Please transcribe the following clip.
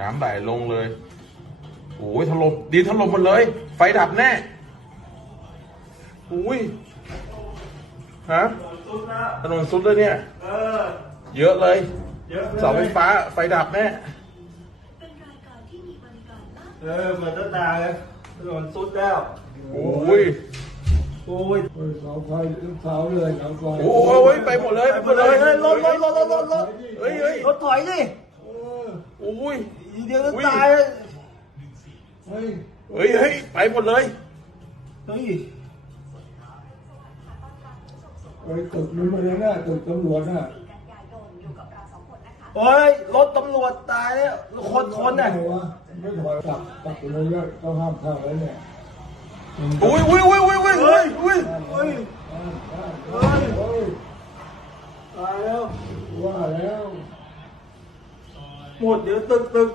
น้ำไหลลงเลยโอ้ยถล่มดินถล่มหมดเลยไฟดับแน่อุ้ยฮะถนนสุดเลยเนี่ยเยอะเลยเสาไฟฟ้าไฟดับแน่เหมือนตาเลยถนนสุดแล้วโอ้ยเสาไฟเสาเลยเสาไฟโอ้ยไปหมดเลยไปหมดเลยรถเฮ้ยรถถอยดิโอ้ยเดี๋ยวจะตายเลยเฮ้ยไปหมดเลยเฮ้ยตึกนี้มันเลยนะตึกตำรวจน่ะเฮ้ยรถตำรวจตายแล้วคนน่ะไม่ถอยตักเลยก็ต้องห้ามเข้าเลยเนี่ยอุ้ยตายแล้วว่าแล้วหมดเดี๋ยวตึก